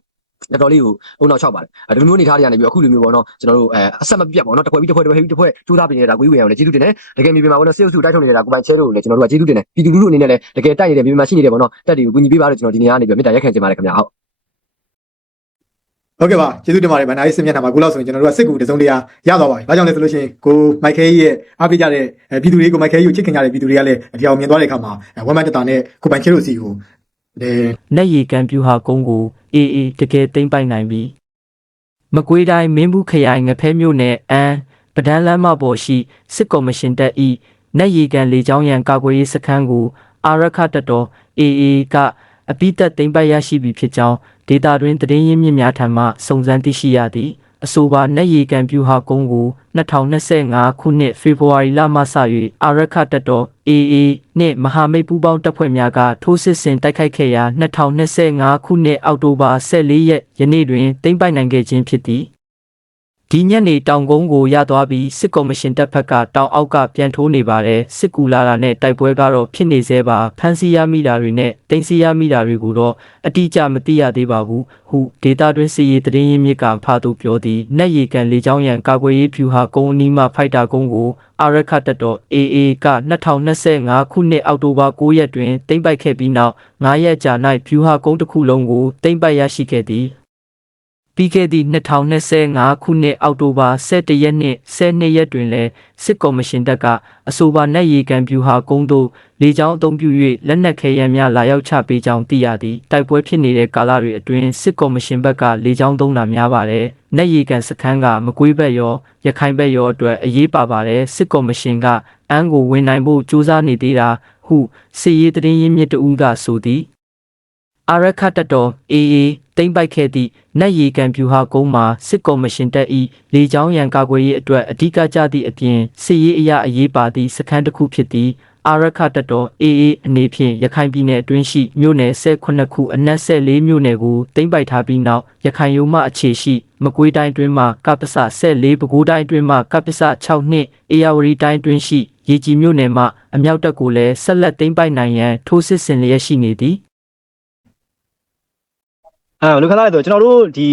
တော်တော်လေးကိုအုံနောက်၆ပါတယ်အဲဒီလိုမျိုးနေထားတွေကနေပြီးအခုလိုမျိုးပေါ့နော်ကျွန်တော်တို့အဲအဆက်မပြတ်ပေါ့နော်တစ်ခွက်ပြီးတစ်ခွက်တစ်ခွက်ပြီးတစ်ခွက်ကြိုးစားပြင်နေတာကိုကြီးဝေရန်ကိုလည်းကျေးဇူးတင်တယ်တကယ်မြေပြင်မှာပေါ့နော်စေအုပ်စုတိုက်ထုတ်နေတာကိုပိုင်ချဲတို့ကိုလည်းကျွန်တော်တို့ကကျေးဇူးတင်တယ်ပြည်သူလူထုအနေနဲ့လည်းတကယ်တိုက်နေတဲ့မြေပြင်မှာရှိနေတဲ့ပေါ့နော်တက်တွေကိုကူညီပေးပါလို့ကျွန်တော်ဒီနေရာကနေပြီးမေတ္တာရက်ခံချင်ပါတယ်ခင်ဗျာဟုတ်ဟုတ်ကဲ့ပါကျေးဇူးတင်ပါတယ်ဗန္ဒာရေးစစ်မျက်နှာမှာကိုလောက်ဆိုရင်ကျွန်တော်တို့ကစစ်ကူတစုံတရာရသွားပါပြီ။ဘာကြောင့်လဲဆိုလို့ရှိရင်ကိုမိုက်ခဲကြီးရဲ့အားပေးကြတဲ့အဲပြည်သူတွေကိုမိုက်ခဲကြီးကိုချစ်ခင်ကြတဲ့ပြည်သူတွေကလည်းဒီအောင်မြင်သွားတဲ့အခါမှာဝမ်မန်တတာနဲ့ကိုပိုင်ခဲတို့စီကို အဲနက်ရီကံပြူဟာကုန်းကိုအေးအေးတကယ်သိမ့်ပိုက်နိုင်ပြီမကွေးတိုင်းမင်းဘူးခရိုင်ငဖဲမြို့နယ်အန်းပဒန်းလမ်းမပေါ်ရှိစစ်ကော်မရှင်တပ်ဤနက်ရီကံလေကြောင်းရန်ကာကွယ်ရေးစခန်းကိုအာရခတပ်တော်အေးအေးကအပိသက်သိမ့်ပိုက်ရရှိပြီဖြစ်ကြောင်းဒေတာတွင်သတင်းရင်းမြစ်များထံမှစုံစမ်းသိရှိရသည် အဆိုပါနက်ရီကံပြူဟာကုန်းကို2025ခုနှစ်ဖေဖော်ဝါရီလမှစ၍အာရခတပ်တော် AA နှင့်မဟာမိတ်ပူးပေါင်းတပ်ဖွဲ့များကထိုးစစ်ဆင်တိုက်ခိုက်ခဲ့ရာ2025ခုနှစ်အောက်တိုဘာ14ရက်ယနေ့တွင်သိမ်းပိုက်နိုင်ခဲ့ခြင်းဖြစ်သည် ဒီညနေတောင်ကုန်းကိုရသွားပြီးစစ်ကော်မရှင်တပ်ဖက်ကတောင်အောက်ကပြန်ထိုးနေပါတယ်စစ်ကူလာတာနဲ့တိုက်ပွဲကတော့ဖြစ်နေသေးပါဖမ်းဆီးရမိတာတွေနဲ့တင်စီရမိတာတွေကိုတော့အတိအကျမသိရသေးပါဘူးဟုဒေတာတွင်းစီရေးတရင်ရင်းမြစ်ကဖာသူပြောသည်နက်ရီကန်လေချောင်းရန်ကာကွယ်ရေးဖြူဟာကုန်းအနီးမှဖိုက်တာကုန်းကိုအာရခတပ်တော် AA က2025ခုနှစ်အောက်တိုဘာ9ရက်တွင်သိမ်းပိုက်ခဲ့ပြီးနောက်9ရက်ကြာ၌ဖြူဟာကုန်းတစ်ခုလုံးကိုသိမ်းပိုက်ရရှိခဲ့သည် ပြီးခဲ့သည့်2025ခုနှစ်အောက်တိုဘာ17ရက်နှင့်12ရက်တွင်လည်းစစ်ကော်မရှင်တပ်ကအဆိုပါနက်ရီကန်ပြူဟာကုန်းတို့လေကြောင်းအုံပြု၍လက်နက်ခဲယမ်းများလာရောက်ချပေးကြောင်းသိရသည်တိုက်ပွဲဖြစ်နေတဲ့ကာလတွေအတွင်းစစ်ကော်မရှင်ဘက်ကလေကြောင်းသုံးတာများပါတယ်နက်ရီကန်စခန်းကမကွေးဘက်ရောရခိုင်ဘက်ရောအတွက်အရေးပါပါတယ်စစ်ကော်မရှင်ကအန်းကိုဝင်နိုင်ဖို့ကြိုးစားနေသေးတာဟုစစ်ရေးတရင်ရင်းမြစ်တဦးကဆိုသည် အာရခတပ်တော် AA တိမ့်ပိုက်ခဲ့သည့်နက်ရီကံပြူဟာကုန်းမှာစစ်ကော်မရှင်တပ်၏လေကြောင်းရန်ကာကွယ်ရေးအတွက်အဓိကကျသည့်အပြင်စစ်ရေးအရာအရေးပါသည့်စခန်းတစ်ခုဖြစ်သည့်အာရခတပ်တော် AA အနေဖြင့်ရခိုင်ပြည်နယ်အတွင်းရှိမြို့နယ်18ခုအနက်14မြို့နယ်ကိုသိမ်းပိုက်ထားပြီးနောက်ရခိုင်ရုံမှအခြေရှိမကွေးတိုင်းအတွင်းမှကပ္ပစ14ပဲခူးတိုင်းအတွင်းမှကပ္ပစ6နှစ်အေရဝတီတိုင်းအတွင်းရှိရေကြီးမြို့နယ်မှအမြောက်တပ်ကိုလည်းဆက်လက်သိမ်းပိုက်နိုင်ရန်ထိုးစစ်ဆင်လျက်ရှိနေသည် အဲလူခန်းသားတွေဆိုကျွန်တော်တို့ဒီ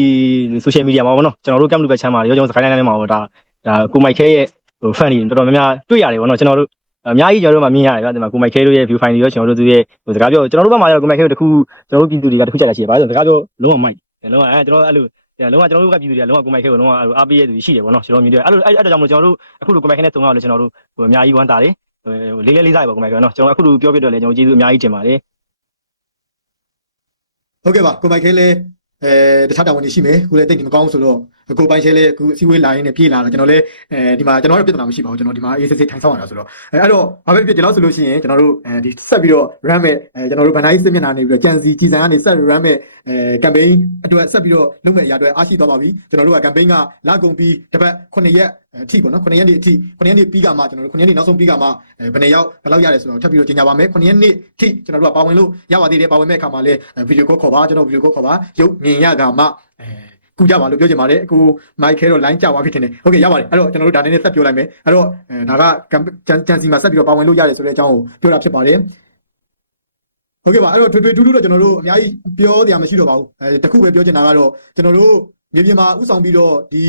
social media မှာပေါ့နော်ကျွန်တော်တို့ကမ်လူပဲချမ်းပါရောကျွန်တော်စကိုင်းတိုင်းထဲမှာပေါ့ဒါဒါကိုမိုက်ခဲရဲ့ဟို fan တွေတော်တော်များများတွေ့ရတယ်ပေါ့နော်ကျွန်တော်တို့အများကြီးကျွန်တော်တို့မှမြင်ရတယ်ဗျာဒီမှာကိုမိုက်ခဲတို့ရဲ့ view file တွေရောကျွန်တော်တို့သူရဲ့ဟိုစကားပြောကျွန်တော်တို့ဘက်မှာရောကိုမိုက်ခဲတို့တခုကျွန်တော်တို့ပြည်သူတွေကတခုချက်တာရှိတယ်ဗျာဆိုစကားပြောလုံးဝမိုက်တယ်လုံးဝအဲကျွန်တော်အဲ့လိုလုံးဝကျွန်တော်တို့ကပြည်သူတွေကလုံးဝကိုမိုက်ခဲကိုလုံးဝအားပေးရသူရှိတယ်ပေါ့နော်ကျွန်တော်မြင်တယ်အဲ့လိုအဲ့အဲ့ကြောင့်မလို့ကျွန်တော်တို့အခုလိုကိုမိုက်ခဲနဲ့တုံးအောင်လို့ကျွန်တော်တို့ဟိုအများကြီးဝမ်းတာတယ်ဟိုလေးလေးလေးစားရပါကိုမိုက်ခဲနော်ကျွန်တော်အခုလိုပြောပြတော့လေကျွန်တော်ကျေးဇူးအများကြီးတင်ပါတယ် ဟုတ်ကဲ့ပါကိုမိုက်ခဲလဲအဲတခြားတာဝန်တွေရှိမယ်ခုလည်းတိတ်နေမကောင်းဆိုတော့ ကိုပိုင်ချဲလဲအခုအစည်းအဝေးလာရင်းနဲ့ပြေးလာတော့ကျွန်တော်လဲအဲဒီမှာကျွန်တော်တို့ပြဿနာမရှိပါဘူးကျွန်တော်ဒီမှာအေးစစ်စစ်ထိုင်ဆောင်ရတာဆိုတော့အဲအဲ့တော့ဘာပဲဖြစ်ကျွန်တော်ဆိုလို့ရှိရင်ကျွန်တော်တို့အဲဒီဆက်ပြီးတော့ run မဲ့အဲကျွန်တော်တို့ဗန်တိုင်းစစ်မျက်နှာနေပြီးတော့ကြံစီကြည်စံကနေဆက် run မဲ့အဲ campaign အတွက်ဆက်ပြီးတော့လုပ်မဲ့အရာအတွက်အားရှိသွားပါပြီကျွန်တော်တို့က campaign ကလာကုန်ပြီးတစ်ပတ်9ရက်အထိပေါ့နော်9ရက်နေ့အထိ9ရက်နေ့ပြီးကမှကျွန်တော်တို့9ရက်နေ့နောက်ဆုံးပြီးကမှအဲဘယ်နှစ်ယောက်ဘယ်လောက်ရတယ်ဆိုတော့ထပ်ပြီးတော့ကြေညာပါမယ်9ရက်နေ့အထိကျွန်တော်တို့ကပါဝင်လို့ရပါသေးတယ်ပါဝင်မဲ့အခါမှာလဲဗီဒီယိုကောခေါ်ပါကျွန်တော်ဗီဒီယိုကောခေါ်ပါရုပ်မြင်ရကမှအဲ ကူကြပါလို့ပြောချင်ပါတယ်အခုမိုက်ခဲတော့ line ကြသွားပြီထင်တယ်ဟုတ်ကဲ့ရပါတယ်အဲ့တော့ကျွန်တော်တို့ဒါနဲ့ဆက်ပြောလိုက်မယ်အဲ့တော့အဲဒါကဂျန်စီမှာဆက်ပြီးတော့ပါဝင်လို့ရတယ်ဆိုတဲ့အကြောင်းကိုပြောတာဖြစ်ပါတယ်ဟုတ်ကဲ့ပါအဲ့တော့ထွေထွေထူးထူးတော့ကျွန်တော်တို့အများကြီးပြောတရားမရှိတော့ပါဘူးအဲတခုပဲပြောချင်တာကတော့ကျွန်တော်တို့မြေပြင်မှာဥဆောင်ပြီးတော့ဒီ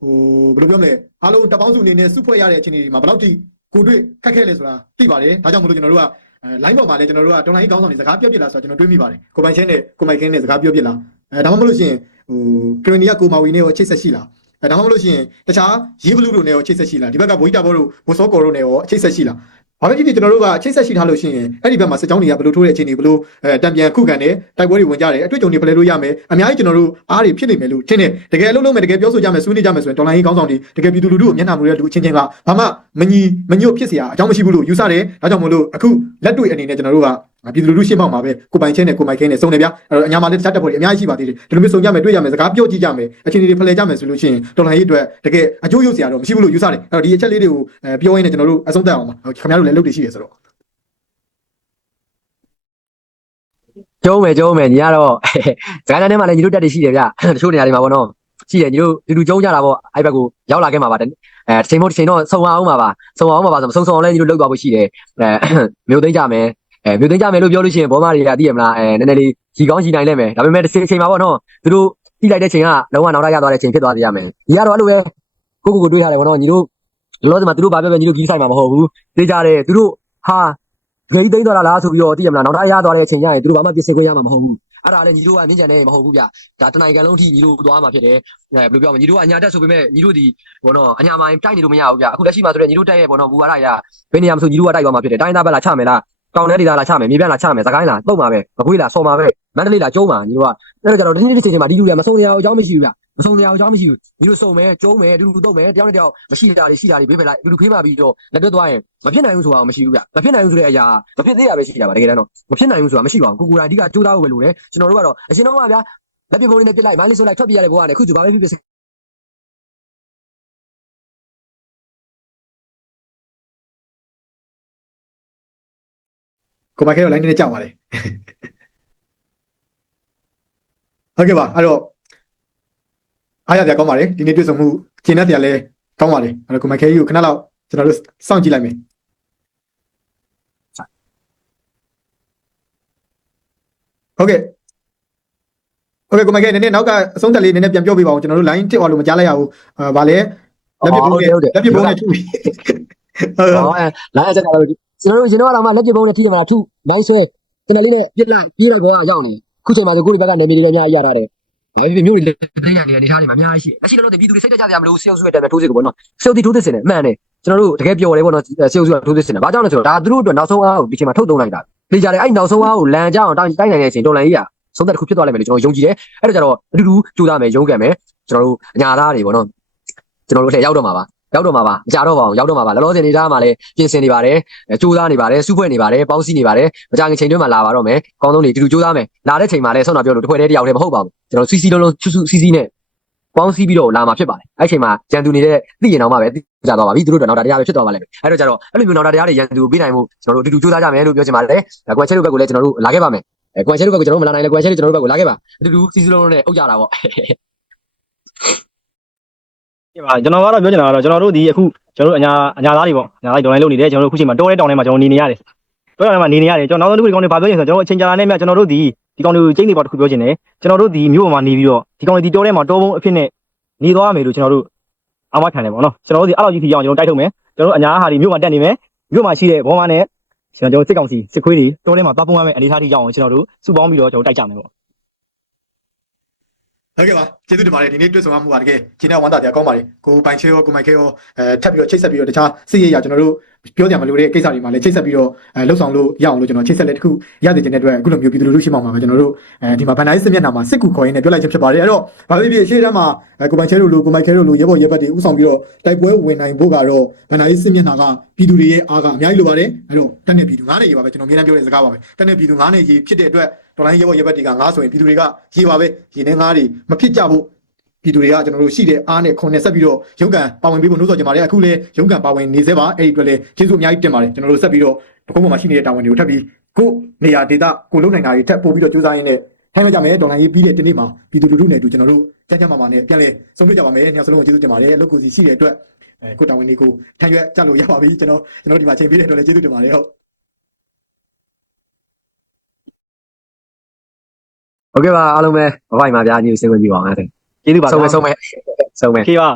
ဟိုဘယ်လိုပြောမလဲအားလုံးတပ်ပေါင်းစုအနေနဲ့စုဖွဲ့ရတဲ့အခြေအနေတွေမှာဘယ်လောက်ထိကိုတွေ့ခက်ခဲလဲဆိုတာသိပါတယ်ဒါကြောင့်မလို့ကျွန်တော်တို့ကအဲ line ပေါ်မှာလည်းကျွန်တော်တို့က online ကောင်းဆောင်တွေစကားပြောပြလာဆိုတော့ကျွန်တော်တွေးမိပါတယ်ကိုပိုင်ချင်းနဲ့ကိုမိုက်ခင်းနဲ့စကားပြောပြလာအဲဒါမှမဟုတ်လို့ရှိရင် ဟိုကရင်နီကကိုမာဝီနဲ့ရောချိတ်ဆက်ရှိလားအဲဒါမှမဟုတ်လို့ရှိရင်တခြားရေးဘလူးတို့နဲ့ရောချိတ်ဆက်ရှိလားဒီဘက်ကဘွိတာဘောတို့ဘိုစောကောတို့နဲ့ရောချိတ်ဆက်ရှိလားဘာဖြစ်ဖြစ်ကျွန်တော်တို့ကချိတ်ဆက်ရှိထားလို့ရှိရင်အဲ့ဒီဘက်မှာစစ်ကြောင်းတွေကဘယ်လိုထိုးတဲ့အခြေအနေဘယ်လိုအဲတံပြန်ခုခံတယ်တိုက်ပွဲတွေဝင်ကြတယ်အတွေ့အကြုံတွေဖလဲလို့ရမယ်အများကြီးကျွန်တော်တို့အားတွေဖြစ်နေမယ်လို့ထင်တယ်တကယ်လို့လုံးမယ်တကယ်ပြောဆိုကြမယ်ဆွေးနွေးကြမယ်ဆိုရင်ဒေါ်လာရေးကောင်းဆောင်တွေတကယ်ပြည်သူလူထုကိုမျက်နှာမူတဲ့လူအချင်းချင်းကဘာမှမညီမညွတ်ဖြစ်စရာအကြောင်းမရှိဘူးလို့ယူဆတယ်ဒါကြောင့်မို့လို့အခုလက်တွေ့အနေနဲ့ကျွန်တော်တို့က ပြည်သူလူထုရှေ့မှောက်မှာပဲကိုပိုင်ချင်းနဲ့ကိုမိုက်ခင်းနဲ့စုံနေဗျာအဲ့တော့အညာမှာလည်းတခြားတပ်ဖွဲ့တွေအများကြီးရှိပါသေးတယ်ဒီလိုမျိုးစုံကြမယ်တွေ့ကြမယ်စကားပြောကြည့်ကြမယ်အချင်းတွေဖလှယ်ကြမယ်ဆိုလို့ရှိရင်တော်လှန်ရေးအတွက်တကယ်အကျိုးရုပ်စရာတော့မရှိဘူးလို့ယူဆတယ်အဲ့တော့ဒီအချက်လေးတွေကိုပြောရင်းနဲ့ကျွန်တော်တို့အဆုံးသတ်အောင်ပါခင်ဗျားတို့လည်းလုပ်တည်ရှိရဆိုတော့ကျုံးမယ်ကျုံးမယ်ညီကတော့စကိုင်းတိုင်းထဲမှာလည်းညီတို့တက်တွေရှိတယ်ဗျတချို့နေရာတွေမှာပေါ့နော်ရှိတယ်ညီတို့လူလူကျုံးကြတာပေါ့အဲ့ဘက်ကိုရောက်လာခဲ့မှာပါအဲတစ်ချိန်မို့တစ်ချိန်တော့ဆုံအောင်ပါပါဆုံအောင်ပါပါဆိုဆုံဆုံအောင်လည်းညီတို့လောက်သွားဖို့ရှိတယ်အဲမြို့သိမ်းကြမယ် အဲမြို့သိမ်းကြမယ်လို့ပြောလို့ရှိရင်ဘောမတွေကသိရမလားအဲနည်းနည်းလေးကြီးကောင်းကြီးနိုင်လဲမယ်ဒါပေမဲ့တစ်ချိန်မှာပေါ့နော်သူတို့တိလိုက်တဲ့ချိန်ကလုံးဝနောက်ထပ်ရသွားတဲ့ချိန်ဖြစ်သွားသေးရမယ်ညီကတော့အဲ့လိုပဲကိုကိုကိုတွေးထားတယ်ပေါ့နော်ညီတို့လောလောဆယ်မှာသူတို့ဘာပြောပြောညီတို့ကြီးဆိုင်မှာမဟုတ်ဘူးသိကြတယ်သူတို့ဟာဂိတ်သိမ်းသွားတာလားဆိုပြီးတော့သိရမလားနောက်ထပ်ရသွားတဲ့အချိန်ကျရင်သူတို့ဘာမှပြင်ဆင်ခွင့်ရမှာမဟုတ်ဘူးအဲ့ဒါလည်းညီတို့ကမြင့်ကြံနေမဟုတ်ဘူးဗျဒါတနိုင်ကန်လုံးထိညီတို့သွားမှာဖြစ်တယ်အဲဘယ်လိုပြောမလဲညီတို့ကအညာတက်ဆိုပေမဲ့ညီတို့ဒီဘောနော်အညာမိုင်းတိုက်နေလို့မရဘူးဗျအခုလက်ရှိမှာဆိုတော့ညီတို့တက်ရဲ့ဘောနော်ဘူဝါရရဘယ်နေရာမှာဆိုညီတို့ကတိုက်သွားမှာဖြစ်တယ်တိုင်းသားဘက်လာချမယ်လား ကောင်းတဲ့ဒေသလာချမယ်မြေပြန့်လာချမယ်စကိုင်းလာတုတ်မှာပဲမကွေးလာဆော်မှာပဲမန္တလေးလာကျုံးမှာညီတို့ကအဲ့တော့ကျတော့ဒီနေ့ဒီချိန်ချိန်မှာဒီလူတွေကမဆုံးရအောင်အကြောင်းမရှိဘူးဗျမဆုံးရအောင်အကြောင်းမရှိဘူးညီတို့စုံမယ်ကျုံးမယ်တူတူတုတ်မယ်တယောက်နဲ့တယောက်မရှိတာတွေရှိတာတွေဘေးဖက်လိုက်တူတူဖေးပါပြီးတော့လက်တွဲသွားရင်မဖြစ်နိုင်ဘူးဆိုတာမရှိဘူးဗျမဖြစ်နိုင်ဘူးဆိုတဲ့အရာမဖြစ်သေးတာပဲရှိတာပါတကယ်တမ်းတော့မဖြစ်နိုင်ဘူးဆိုတာမရှိပါဘူးကိုကိုတိုင်းအဓိကကြိုးစားဖို့ပဲလိုတယ်ကျွန်တော်တို့ကတော့အရှင်တော့ကဗျာလက်ပြပုံလေးနဲ့ပြစ်လိုက်မိုင်းလေးဆိုလိုက်ထွက်ပြေးရတဲ့ဘဝနဲ့အခုကျဘာပဲဖြစ်ဖြစ် ကိုမိုက်ခဲတော့ line နဲ့ကြောက်ပါတယ်ဟုတ်ကဲ့ပါအဲ့တော့အားရစရာကောင်းပါတယ်ဒီနေ့တွေ့ဆုံမှုကျင်းတဲ့စရာလည်းကောင်းပါတယ်အဲ့တော့ကိုမိုက်ခဲကြီးကိုခဏလောက်ကျွန်တော်တို့စောင့်ကြည့်လိုက်မယ်ဟုတ်ကဲ့ဟုတ်ကဲ့ကိုမိုက်ခဲနည်းနည်းနောက်ကအဆုံးသက်လေးနည်းနည်းပြန်ပြောပြပါဦးကျွန်တော်တို့ line တစ်သွားလို့မကြားလိုက်ရဘူးအာဗာလဲလက်ပြပုံးနဲ့လက်ပြပုံးနဲ့ထူပြီဟုတ်ဟောအဲလိုင်းအချက်ကတော့ ကျွန်တော်တို့ရင်တော့တော့မှလက်ပြပုံးနဲ့ထိတယ်မလားထုမိုင်းဆွဲကျွန်တော်လေးနဲ့ပြစ်လိုက်ပြေးလိုက်ဘောကရောက်နေခုချိန်မှာဆိုကိုယ့်ဒီဘက်ကနေမီတွေလည်းအများကြီးရတာတယ်ဘာဖြစ်ဖြစ်မျိုးတွေလက်သိရနေတဲ့အနေထားတွေမှာအများကြီးရှိလက်ရှိတော့ပြည်သူတွေစိတ်တက်ကြကြမလို့စေုပ်စုရဲ့တက်မဲ့ထိုးစစ်ကိုပေါ့နော်စေုပ်တီထိုးစစ်စင်တယ်အမှန်တယ်ကျွန်တော်တို့တကယ်ပြောတယ်ပေါ့နော်စေုပ်စုကထိုးစစ်စင်တယ်ဘာကြောင့်လဲဆိုတော့ဒါသူတို့အတွက်နောက်ဆုံးအားကိုဒီချိန်မှာထုတ်သုံးလိုက်တာလေကြတယ်အဲ့နောက်ဆုံးအားကိုလန်ကြအောင်တိုင်းတိုင်းနိုင်တဲ့အချိန်ဒေါ်လာကြီးကဆုံးသက်တစ်ခုဖြစ်သွားလိမ့်မယ်လို့ကျွန်တော်ယုံကြည်တယ်အဲ့ဒါကြတော့အတူတူကြိုးစားမယ်ရုန်းကန်မယ်ကျွန်တော်တို့အညာသားတွေပေါ့နော်ကျွန်တော်တို့အထက်ရောက်တော့မှာပါ ရောက်တော့မှာပါမကြတော့ပါအောင်ရောက်တော့မှာပါလောလောဆယ်နေသားမှာလည်းပြင်ဆင်နေပါတယ်ကြိုးစားနေပါတယ်စုဖွဲ့နေပါတယ်ပေါင်းစည်းနေပါတယ်မကြခင်ချိန်တွင်းမှာလာပါတော့မယ်ကောင်းဆုံးနေတူတူကြိုးစားမယ်လာတဲ့ချိန်မှာလည်းဆောင်းတာပြောလို့တစ်ခွဲတည်းတယောက်တည်းမဟုတ်ပါဘူးကျွန်တော်စီစီလုံးလုံးစုစုစီစီနဲ့ပေါင်းစည်းပြီးတော့လာမှာဖြစ်ပါတယ်အဲ့ချိန်မှာရန်သူနေတဲ့သိရင်တော့မှပဲသိကြသွားပါပြီသူတို့တော့နောက်တရားပဲဖြစ်သွားပါလိမ့်မယ်အဲ့တော့ကျတော့အဲ့လိုမျိုးနောက်တရားတွေရန်သူကိုပေးနိုင်မှုကျွန်တော်တို့အတူတူစူးစမ်းကြမယ်လို့ပြောချင်ပါတယ်ကွန်ချဲတို့ဘက်ကလည်းကျွန်တော်တို့လာခဲ့ပါမယ်ကွန်ချဲတို့ဘက်ကကျွန်တော်တို့မလာနိုင်လေကွန်ချဲတို့ကျွန်တော်တို့ဘက်ကလာခဲ့ပါအတူတူစီစီလုံးလုံးနဲ့အုပ်ကြတာပေါ့ ဒီမှာကျွန်တော်ကတော့ပြောချင်တာကတော့ကျွန်တော်တို့ဒီအခုကျွန်တော်တို့အညာအညာသားတွေပေါ့အညာသားတွေဒေါ်လာလုပ်နေတယ်ကျွန်တော်တို့အခုချိန်မှာတောထဲတောင်ထဲမှာကျွန်တော်နေနေရတယ်တောထဲတောင်ထဲမှာနေနေရတယ်ကျွန်တော်နောက်ဆုံးတစ်ခုဒီကောင်တွေဘာပြောချင်ဆိုတော့ကျွန်တော်အချိန်ကြာလာနေမြကျွန်တော်တို့ဒီဒီကောင်တွေကိုကျိန်းနေပါတစ်ခုပြောချင်တယ်ကျွန်တော်တို့ဒီမြို့ပေါ်မှာနေပြီးတော့ဒီကောင်တွေဒီတောထဲမှာတောပုံအဖြစ်နဲ့နေသွားမယ်လို့ကျွန်တော်တို့အာမခံတယ်ပေါ့နော်ကျွန်တော်တို့ဒီအဲ့လောက်ကြီးထိအောင်ကျွန်တော်တိုက်ထုတ်မယ်ကျွန်တော်တို့အညာဟာဒီမြို့မှာတက်နေမယ်မြို့မှာရှိတဲ့ဘောမနဲ့ကျွန်တော်တို့စစ်ကောင်စီစစ်ခွေးတွေတောထဲမှာသွားပုံရမယ်အနေထားထိရောက်အောင်ကျွန်တော်တို့စုပေါင်းပြီးတော့ကျွန်တော်တိုက်ကြမယ်ပေါ့ ဟုတ်ကဲ့ပါကျေးဇူးတင်ပါတယ်ဒီနေ့တွေ့ဆုံမှုပါတကယ်ကျင်းတဲ့ဝမ်းသာတရားကောင်းပါတယ်ကိုပိုင်ချေရောကိုမိုက်ခဲရောအဲထပ်ပြီးတော့ချိတ်ဆက်ပြီးတော့တခြားစစ်ရေးရကျွန်တော်တို့ပြောကြမလို့တဲ့ကိစ္စတွေမှာလည်းချိတ်ဆက်ပြီးတော့အဲလှုပ်ဆောင်လို့ရအောင်လို့ကျွန်တော်ချိတ်ဆက်လက်တစ်ခုရစေချင်တဲ့အတွက်အခုလိုမျိုးပြည်သူလူထုရှိမှမှာပဲကျွန်တော်တို့အဲဒီမှာဗန်ဒိုင်းစစ်မျက်နှာမှာစစ်ကူခေါ်ရင်းနဲ့ပြောလိုက်ခြင်းဖြစ်ပါတယ်အဲ့တော့ဘာဖြစ်ဖြစ်ရှေ့တန်းမှာကိုပိုင်ချေတို့လိုကိုမိုက်ခဲတို့လိုရဲဘော်ရဲဘက်တွေဥဆောင်ပြီးတော့တိုက်ပွဲဝင်နိုင်ဖို့ကတော့ဗန်ဒိုင်းစစ်မျက်နှာကပြည်သူတွေရဲ့အားကအများကြီးလိုပါတယ်အဲ့တော့တက်နေပြည်သူငါးနေရေပါပဲကျွန်တော်အများကြီးပြောတဲ့စကားပါပဲတက်နေပြည်သူငါးနေရေဖြစ်တဲ့အတွက် ဒေါ်လာရဲဘော်ရဲဘက်တွေကငါးဆိုရင်ပြည်သူတွေကရေပါပဲရေနဲ့ငါးတွေမဖြစ်ကြဘူးပြည်သူတွေကကျွန်တော်တို့ရှိတဲ့အားနဲ့ခွန်နဲ့ဆက်ပြီးတော့ရုံးကန်ပါဝင်ပြီးဖို့နှိုးဆော်ကြပါတယ်အခုလည်းရုံးကန်ပါဝင်နေသေးပါအဲ့ဒီအတွက်လည်းကျေးဇူးအများကြီးတင်ပါတယ်ကျွန်တော်တို့ဆက်ပြီးတော့တကုန်းပေါ်မှာရှိနေတဲ့တာဝန်တွေကိုထပ်ပြီးကိုနေရာဒေတာကိုလုံးနိုင်တာတွေထပ်ပို့ပြီးတော့ကြိုးစားရင်းနဲ့ထိုင်ရကြမယ်ဒေါ်လာရေးပြီးတဲ့ဒီနေ့မှာပြည်သူလူထုနဲ့အတူကျွန်တော်တို့ကြမ်းကြမ်းမာမာနဲ့ပြန်လဲဆုံးဖြတ်ကြပါမယ်ညစလုံးကိုကျေးဇူးတင်ပါတယ်အလုပ်ကိုစီရှိတဲ့အတွက်အဲကိုတာဝန်တွေကိုထိုင်ရွက်ကြလို့ရပါပြီကျွန်တော်ကျွန်တော်ဒီမှာချိန်ပေးတဲ့အတွက်လည်းကျေးဇူးတင်ပါတယ်ဟုတ် ဟုတ်ကဲ့ပါအားလုံးပဲဘိုင်မှာဗျာညီစင်ဝင်ကြည့်ပါအောင်အဲ့ဒါကျေးဇူးပါဆုံးမယ်ဆုံးမယ်ဆုံးမယ်ခေပါ